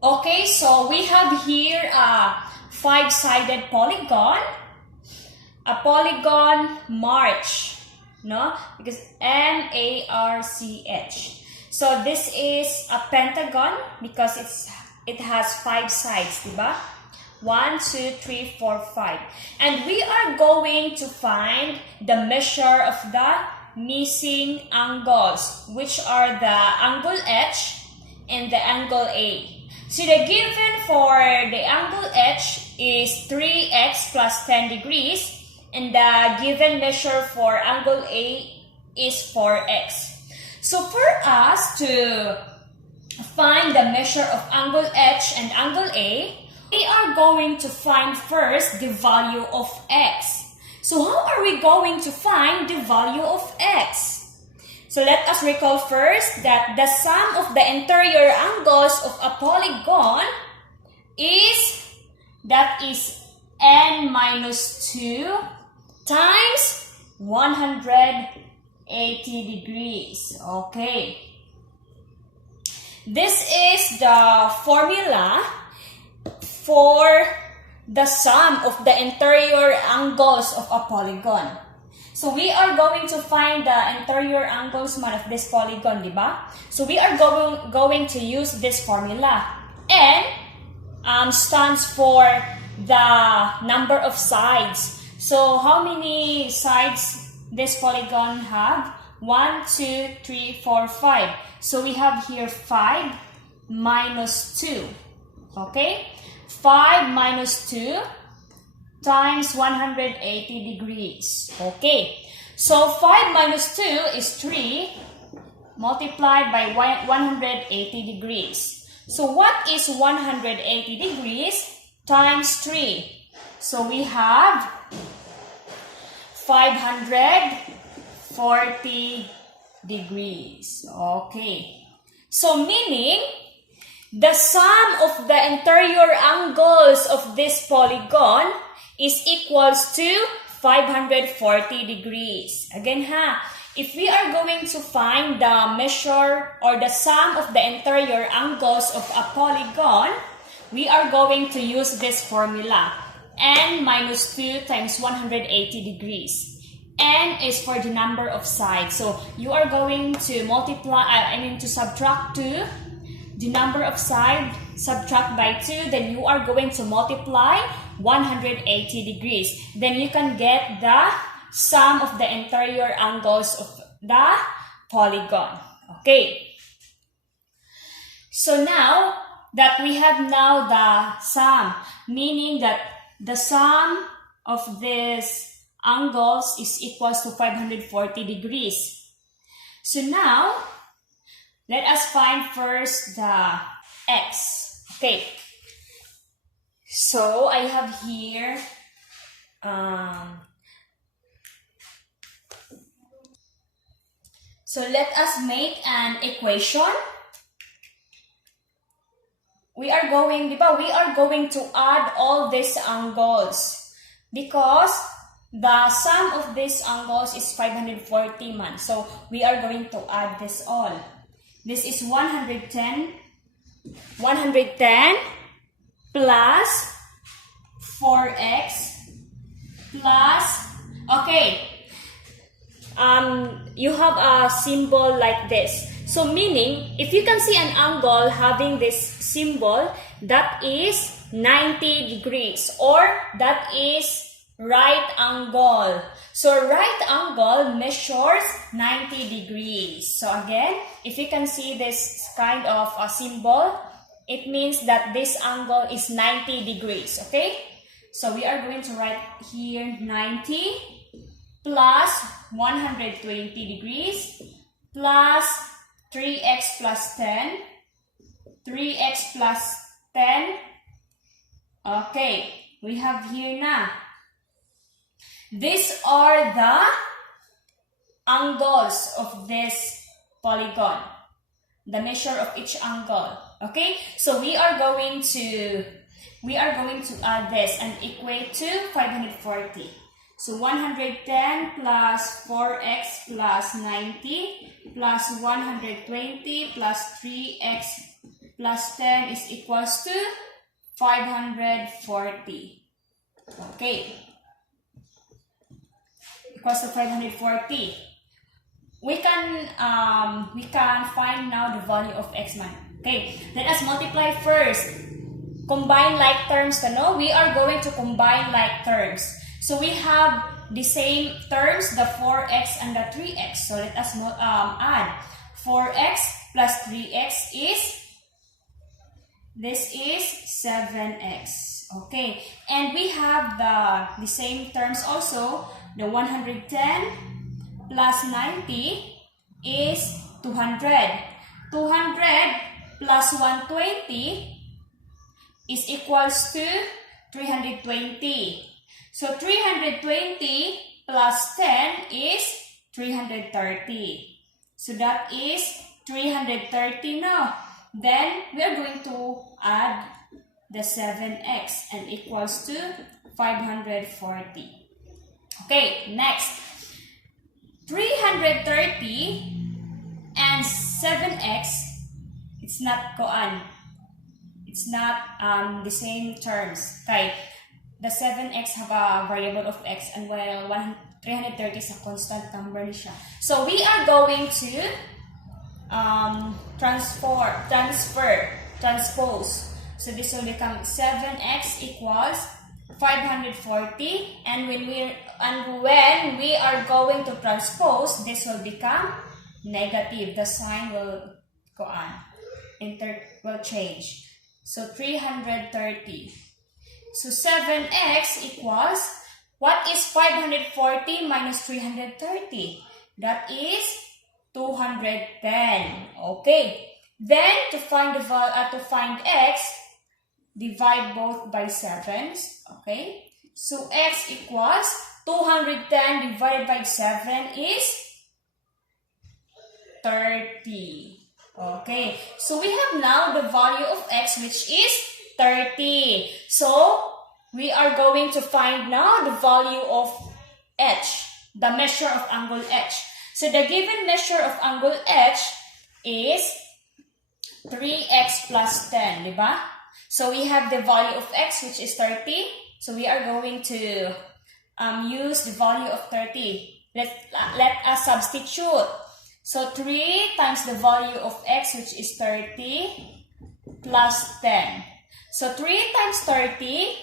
Okay, so we have here a five-sided polygon, a polygon march, no? Because M-A-R-C-H. So this is a pentagon because it has five sides, diba? 1, 2, 3, 4, 5. And we are going to find the measure of the missing angles, which are the angle H and the angle A. So the given for the angle H is 3x plus 10 degrees, and the given measure for angle A is 4x. So for us to find the measure of angle H and angle A, we are going to find first the value of x. So how are we going to find the value of x? So let us recall first that the sum of the interior angles of a polygon is n minus 2 times 180 degrees. Okay. This is the formula for the sum of the interior angles of a polygon. So we are going to find the interior angles man of this polygon, diba? So we are going to use this formula. N stands for the number of sides. So how many sides this polygon have? 1, 2, 3, 4, 5. So we have here 5 minus 2. Okay? 5 minus 2 times 180 degrees. Okay, so 5 minus 2 is 3 multiplied by 180 degrees. So what is 180 degrees times 3? So we have 540 degrees. Okay, so meaning the sum of the interior angles of this polygon is equals to 540 degrees. Again if we are going to find the measure or the sum of the interior angles of a polygon, we are going to use this formula. N minus 2 times 180 degrees. N is for the number of sides. So you are going to to subtract 2. The number of sides, subtract by 2, then you are going to multiply 180 degrees. Then you can get the sum of the interior angles of the polygon. Okay. So now that we have the sum, meaning that the sum of these angles is equals to 540 degrees. So now, let us find first the x. Okay. So I have here so let us make an equation. We are going to add all these angles because the sum of these angles is 540 man. So we are going to add this all. This is 110 plus 4x plus, okay, you have a symbol like this. So meaning, if you can see an angle having this symbol, that is 90 degrees or that is right angle. So right angle measures 90 degrees. So again, if you can see this kind of a symbol, it means that this angle is 90 degrees. Okay? So we are going to write here 90 plus 120 degrees plus 3x plus 10. 3x plus 10. Okay, we have here now. These are the angles of this polygon. The measure of each angle. Okay, so we are going to add this and equate to 540. So 110 plus 4x plus 90 plus 120 plus 3x plus 10 is equals to 540. Okay. Equals to 540. We can find now the value of x man. Okay, let us multiply first. Combine like terms, no? We are going to combine like terms. So we have the same terms, the 4x and the 3x. So let us add. 4x plus 3x is, this is 7x. Okay, and we have the same terms also. The 110 plus 90 is 200. 200 plus 120 is equals to 320. So 320 plus 10 is 330. So that is 330 now. Then we are going to add the 7x and equals to 540. Okay, next. 330 and 7x, it's not the same terms. Okay, the 7x have a variable of x, and while 330 is a constant number siya. So we are going to transpose. So this will become 7x equals 540, and when we are going to transpose, this will become negative. The sign will go on, will change. So 330. So 7x equals, what is 540 minus 330? That is 210. Okay. Then to find x, divide both by 7s. Okay. So x equals 210 divided by 7 is 30. Okay, so we have now the value of x, which is 30. So we are going to find now the value of h, the measure of angle h. So the given measure of angle h is 3x plus 10, diba? So we have the value of x, which is 30. So we are going to use the value of 30. Let us substitute. So 3 times the value of x, which is 30, plus 10. So 3 times 30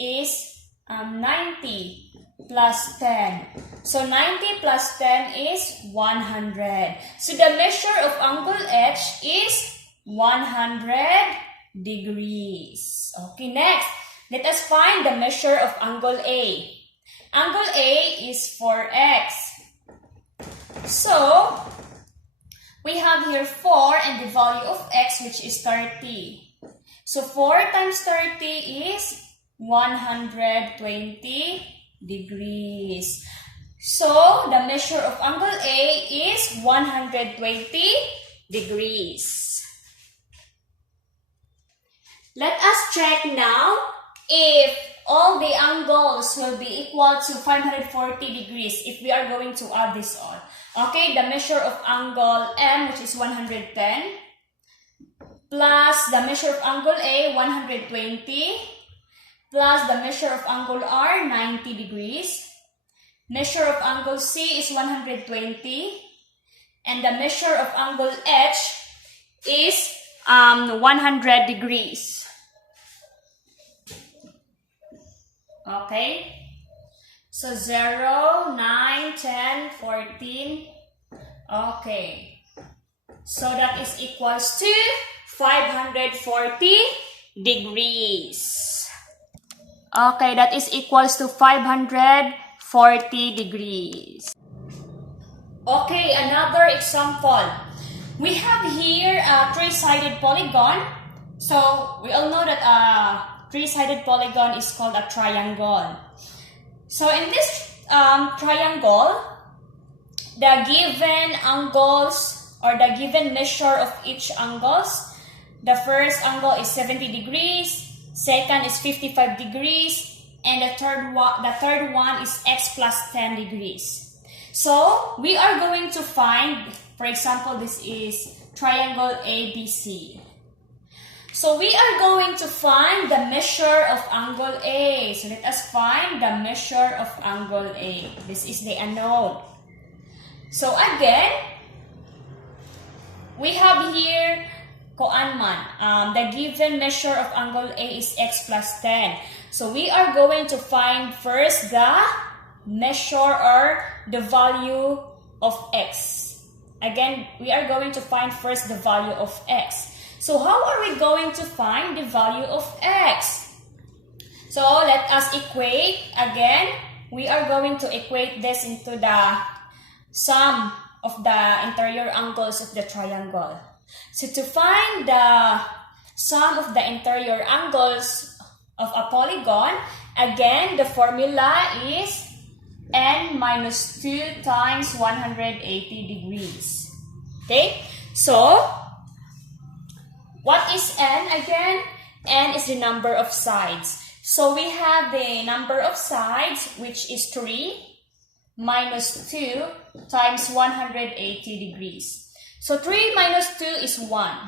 is 90 plus 10. So 90 plus 10 is 100. So the measure of angle h is 100 degrees. Okay, next, let us find the measure of angle A. Angle A is 4x. So we have here 4 and the value of x, which is 30. So 4 times 30 is 120 degrees. So the measure of angle A is 120 degrees. Let us check now if all the angles will be equal to 540 degrees if we are going to add this all. Okay, the measure of angle M, which is 110, plus the measure of angle A, 120, plus the measure of angle R, 90 degrees. Measure of angle C is 120, and the measure of angle H is 100 degrees. Okay. So 0, 9, 10, 14. Okay. So that is equals to 540 degrees. Okay, that is equals to 540 degrees. Okay, another example. We have here a three-sided polygon. So we all know that a three-sided polygon is called a triangle. So in this triangle, the given angles or the given measure of each angles, the first angle is 70 degrees, second is 55 degrees, and the third one is x plus 10 degrees. So we are going to find, for example, this is triangle ABC. So we are going to find the measure of angle A. So let us find the measure of angle A. This is the unknown. So again, we have here the given measure of angle A is x plus 10. So we are going to find first the measure or the value of x. Again, we are going to find first the value of x. So how are we going to find the value of x? So let us equate. Again, we are going to equate this into the sum of the interior angles of the triangle. So to find the sum of the interior angles of a polygon, again, the formula is n minus 2 times 180 degrees. Okay? So, what is n again? N is the number of sides. So we have the number of sides, which is 3 minus 2 times 180 degrees. So 3 minus 2 is 1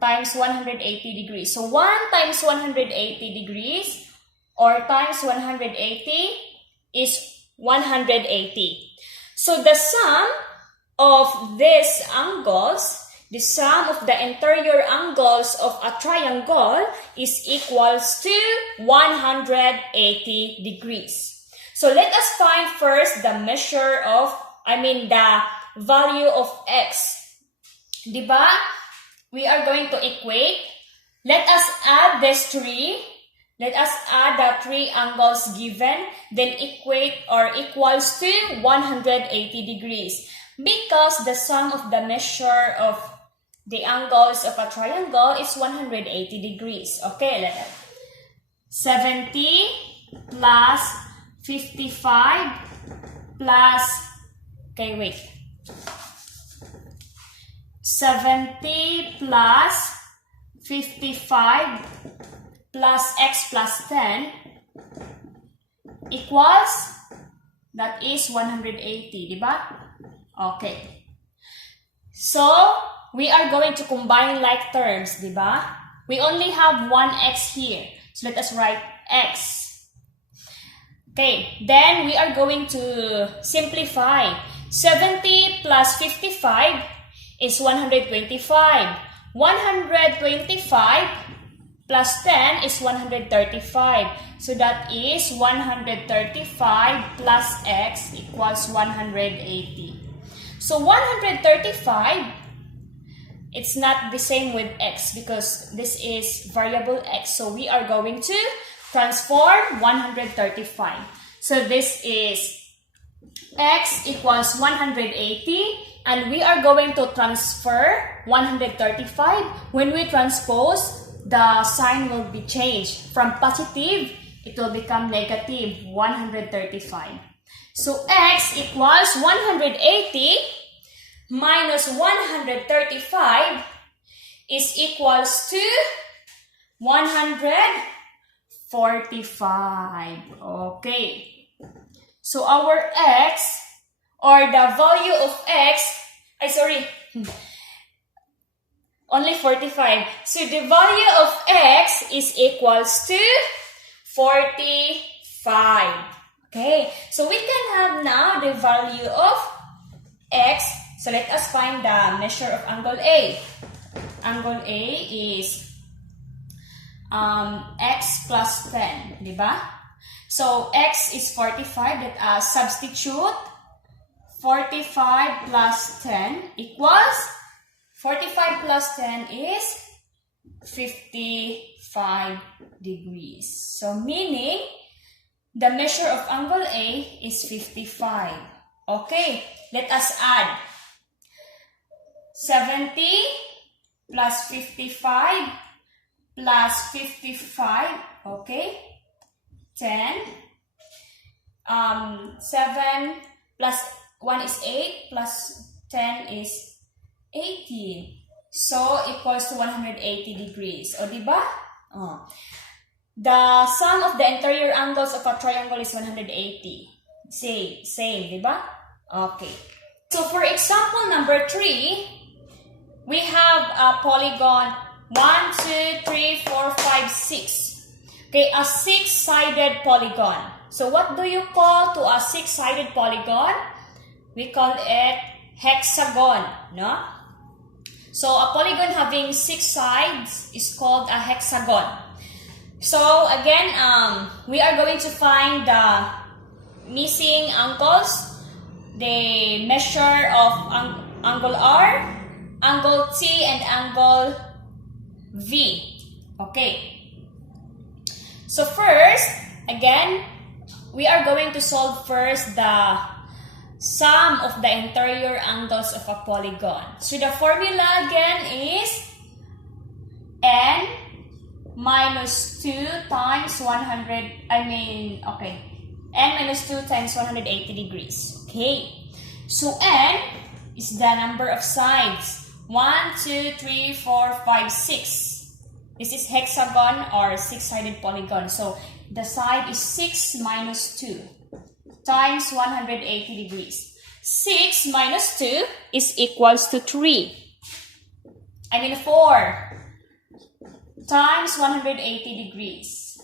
times 180 degrees. So 1 times 180 degrees or times 180 is 180. So the sum of these angles, the sum of the interior angles of a triangle is equals to 180 degrees. So let us find first the measure of, the value of x. Diba? We are going to equate. Let us add this 3. Let us add the 3 angles given, then equate or equals to 180 degrees. Because the sum of the measure of the angles of a triangle is 180 degrees. Okay, let us. 70 plus 55 plus, okay, wait. 70 plus 55 plus x plus 10 equals, that is 180, diba? Okay. So, we are going to combine like terms, diba? We only have one x here. So, let us write x. Okay, then we are going to simplify. 70 plus 55 is 125. 125 plus 10 is 135. So that is 135 plus x equals 180. So 135, it's not the same with x because this is variable x. So we are going to transform 135. So this is x equals 180 and we are going to transfer 135. When we transpose, the sign will be changed. From positive, it will become negative 135. So x equals 180 minus 135 is equals to 145. Okay. So our x, or the value of x, only 45. So the value of x is equals to 45. Okay, so we can have now the value of x. So let us find the measure of angle A. Angle A is x plus 10, diba? So x is 45. Let us substitute 45 plus 10 equals, 45 plus 10 is 55 degrees. So meaning, the measure of angle A is 55. Okay, let us add 70 plus 55 plus 55, okay, 10, 7 plus 1 is 8 plus 10 is 18. So, equals to 180 degrees. O, diba? Oh. The sum of the interior angles of a triangle is 180. Same, diba? Okay. So, for example number 3, we have a polygon 1, 2, 3, 4, 5, 6. Okay, a six-sided polygon. So what do you call to a six-sided polygon? We call it hexagon, no? So a polygon having 6 sides is called a hexagon. So again, we are going to find the missing angles, the measure of angle R, angle T, and angle V. Okay. So first, again, we are going to solve first the sum of the interior angles of a polygon. So the formula again is n minus 2 times 100, n minus 2 times 180 degrees. Okay. So n is the number of sides. 1, 2, 3, 4, 5, 6. This is hexagon or six-sided polygon. So the side is 6 minus 2 times 180 degrees. 6 minus 2 is equals to 4 times 180 degrees.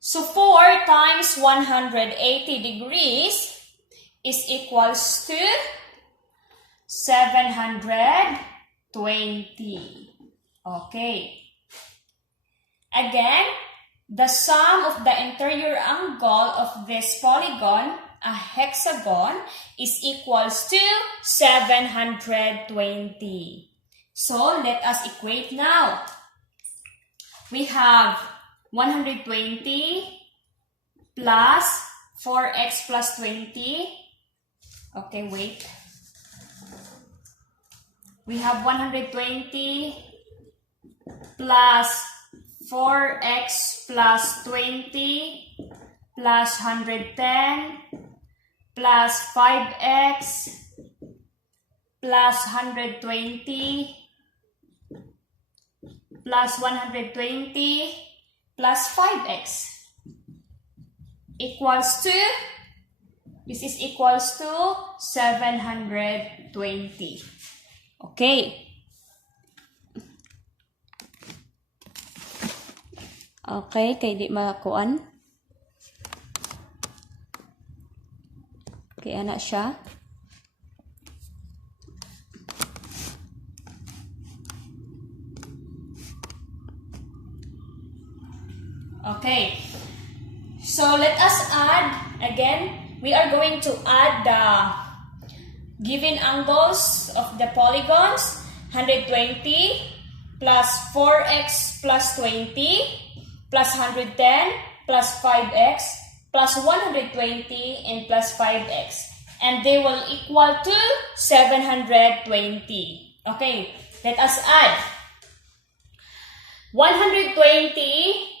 So 4 times 180 degrees is equals to 720. Okay. Again, the sum of the interior angle of this polygon, a hexagon, is equals to 720. So let us equate now. We have 120 plus 4x plus 20. Okay, wait. We have 120 plus 4x plus 20 plus 110 plus 5x plus 120 plus 120 plus 5x equals to, this is equals to 720. Okay. Okay, kay di makuan. Okay, anak siya. Okay. So let us add again. We are going to add the given angles of the polygons. 120 plus 4x plus 20 plus 110 plus 5x plus 120 and plus 5x. And they will equal to 720. Okay, let us add. 120.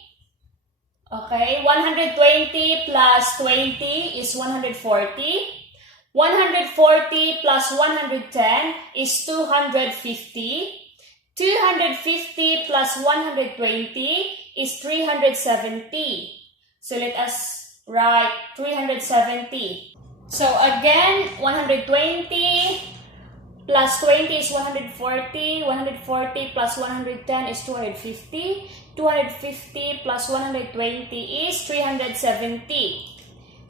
Okay, 120 plus 20 is 140. 140 plus 110 is 250. 250 plus 120 is 370. So let us write 370. So again, 120 plus 20 is 140. 140 plus 110 is 250. 250 plus 120 is 370.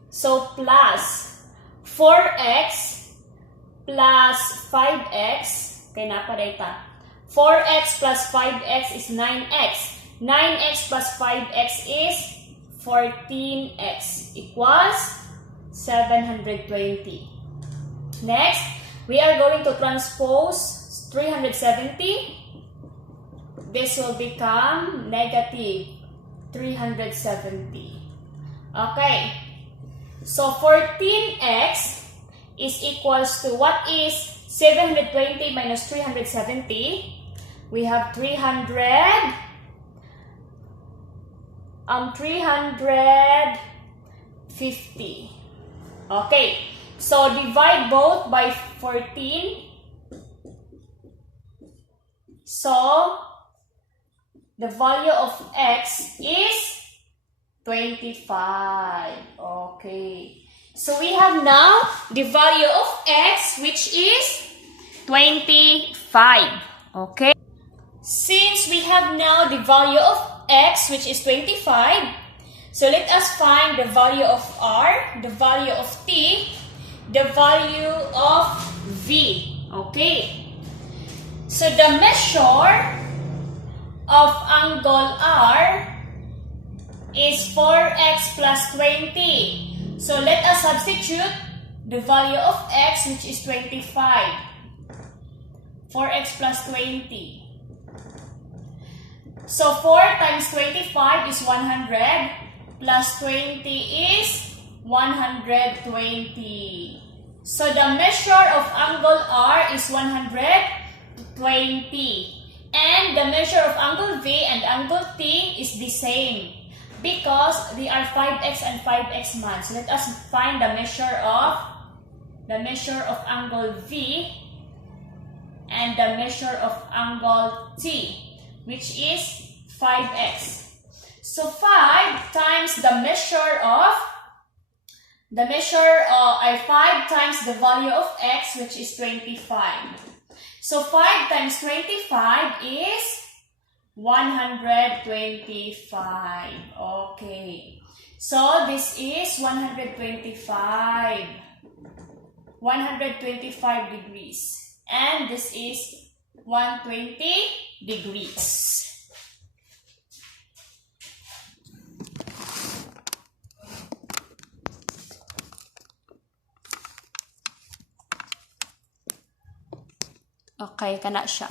So plus 4x plus 5x. Okay, napadayta. 4x plus 5x is 9x. 9x plus 5x is 14x equals 720. Next, we are going to transpose 370. This will become negative 370. Okay. So 14x is equals to, what is 720 minus 370? We have 350. Okay. So divide both by 14. So the value of x is 25. Okay. So we have now the value of x, which is 25. Okay? Since we have now the value of x, which is 25, so let us find the value of r, the value of t, the value of v. Okay? So the measure of angle r is 4x plus 20. So let us substitute the value of x, which is 25. 4x plus 20. So 4 times 25 is 100, plus 20 is 120. So the measure of angle r is 120. And the measure of angle v and angle t is the same, because they are 5x and 5x man. So let us find the measure of angle v and the measure of angle t, which is 5x. So 5 times the measure of 5 times the value of x, which is 25. So 5 times 25 is 125. Okay. So this is 125 degrees. And this is 120 degrees. Okay, kana siya.